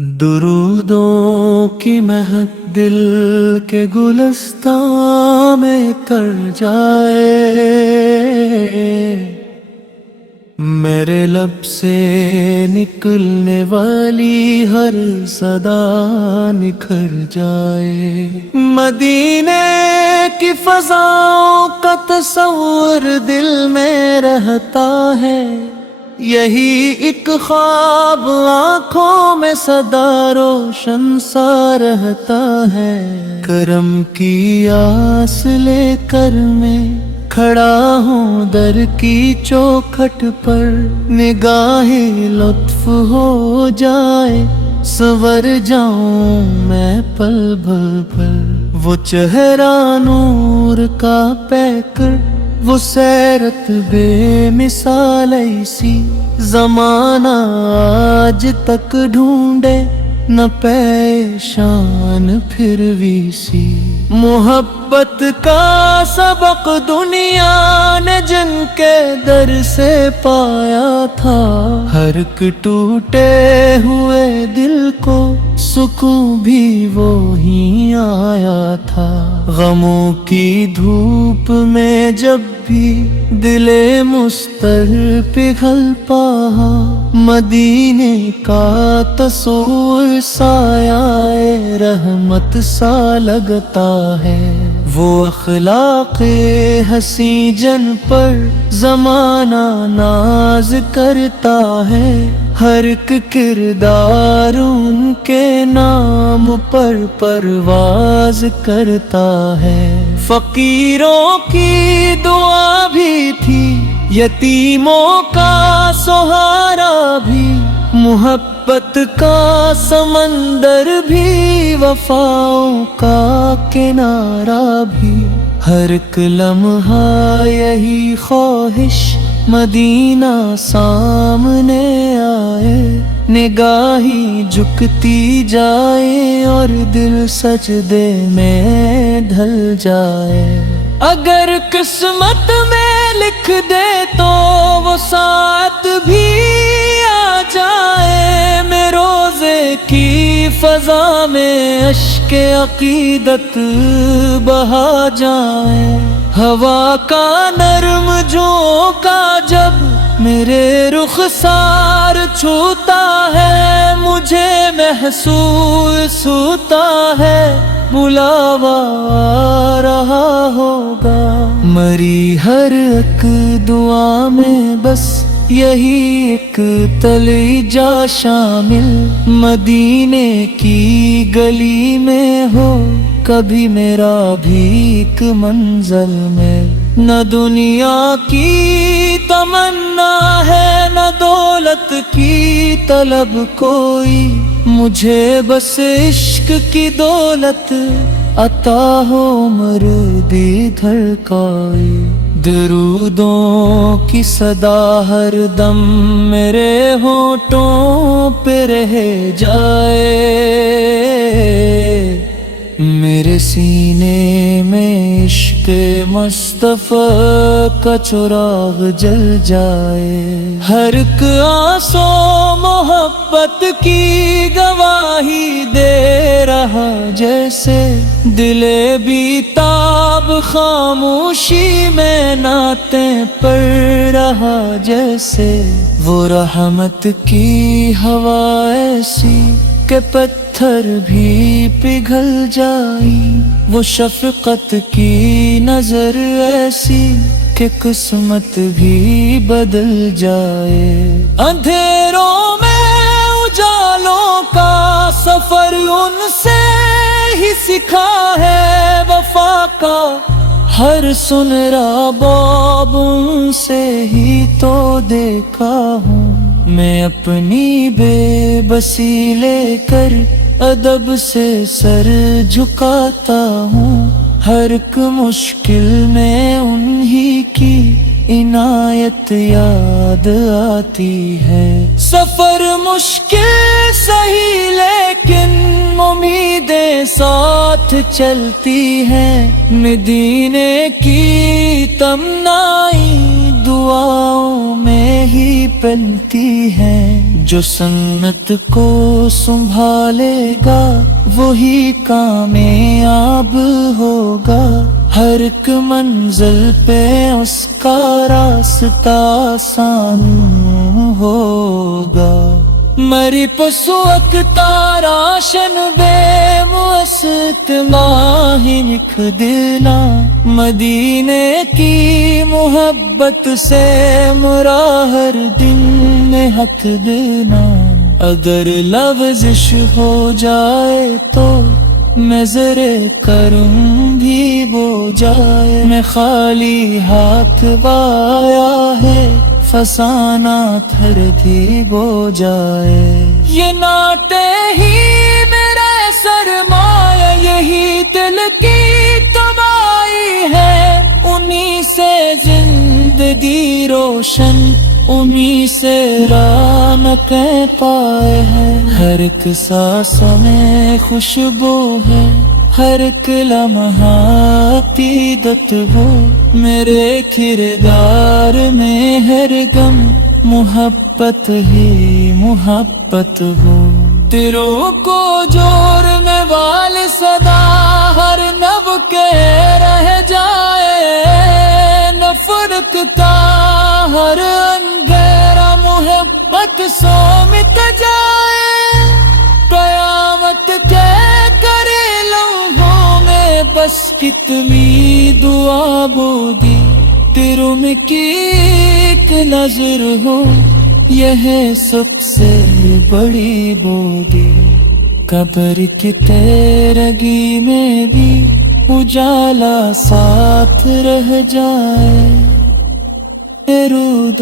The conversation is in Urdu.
درودوں کی مہک دل کے گلستاں میں کر جائے، میرے لب سے نکلنے والی ہر صدا نکھر جائے۔ مدینے کی فضاؤں کا تصور دل میں رہتا ہے، یہی ایک خواب آنکھوں میں سدا روشن سا رہتا ہے۔ کرم کی آس لے کر میں کھڑا ہوں در کی چوکھٹ پر، نگاہ لطف ہو جائے سنور جاؤں میں پل بھر پر۔ وہ چہرہ نور کا پے کر، وہ سیرت بے مثال ایسی، زمانہ آج تک ڈھونڈے نہ پیشان پھر وی سی۔ محبت کا سبق دنیا نے جن کے در سے پایا تھا، ہر ایک ٹوٹے ہوئے دل کو سکون بھی وہی آیا تھا۔ غموں کی دھوپ میں جب بھی دل مضطر پگھل پاہا، مدینے کا تصور سایہ رحمت سا لگتا ہے۔ وہ اخلاق حسین جن پر زمانہ ناز کرتا ہے، ہر ایک کردار ان کے نام پر پرواز کرتا ہے۔ فقیروں کی دعا بھی تھی، یتیموں کا سہارا بھی، محبت کا سمندر بھی، وفاؤں کا کنارہ بھی۔ ہر ایک لمحہ یہی خواہش مدینہ سامنے آئے، نگاہیں جھکتی جائے اور دل سجدے میں ڈھل جائے۔ اگر قسمت میں لکھ دے تو وہ ساتھ بھی آ جائے، میں روزے کی فضا میں اشک عقیدت بہا جائے۔ ہوا کا نرم جھونکا جب میرے رخسار چھوتا ہے، مجھے محسوس ہوتا ہے بلاوا آ رہا ہوگا۔ مری ہر ایک دعا میں بس یہی ایک تلجا شامل، مدینے کی گلی میں ہو کبھی میرا بھی ایک منزل میں۔ نہ دنیا کی تمنا ہے نہ دولت کی طلب کوئی، مجھے بس عشق کی دولت عطا ہو مردی دھڑکائی۔ درودوں کی صدا ہر دم میرے ہونٹوں پہ رہ جائے، میرے سینے میں عشق مصطفیٰ کا چراغ جل جائے۔ ہر ایک آنسو محبت کی گواہی دے رہا جیسے، دل بی تاب خاموشی میں نعتیں پڑھ رہا جیسے۔ وہ رحمت کی ہوا ایسی کہ پتھر بھی پگھل جائی، وہ شفقت کی نظر ایسی کہ قسمت بھی بدل جائے۔ اندھیروں میں اجالوں کا سفر ان سے ہی سکھا ہے، وفا کا ہر سنہرا باب ان سے ہی تو دیکھا ہوں۔ میں اپنی بے بسی لے کر ادب سے سر جھکاتا ہوں، ہر ایک مشکل میں انہی کی عنایت یاد آتی ہے۔ سفر مشکل سہی لیکن امیدیں ساتھ چلتی ہیں، مدینے کی تمنائی دعاؤں میں ہی پلتی ہیں۔ جو سنت کو سنبھالے گا وہی کامیاب ہوگا، ہر ایک منزل پہ اس کا راستہ آسان ہوگا۔ مری پسوک تاراشن بے مست ماہی نکھ دینا، مدینے کی محبت سے مرا ہر دن میں حق دینا۔ اگر لفظش ہو جائے تو میں زرے کرم بھی ہو جائے، میں خالی ہاتھ آیا ہے فسانہ تھر بھی ہو جائے۔ یہ ناطے ہی میرا سرمایہ، یہی دل کی کمائی ہے، انہی سے زندگی روشن، انہی سے رونقیں پائے ہیں۔ ہر ایک سانسوں میں خوشبو ہے، ہر ایک لمحہ عقیدت ہو، میرے کردار میں ہر گم محبت ہی محبت ہو۔ تیروں کو جوڑنے والے صدا ہر نب کے رہ جائے، نفرت کا ہر اندھیرا محبت سو مٹ جائے۔ قیامت کے کرے لمحوں میں بس کتنی دعا بودی، تیروں میں کی ایک نظر ہو، یہ ہے سب سے بڑی بودی۔ قبر کی تیرگی میں بھی اجالا ساتھ رہ جائے، درود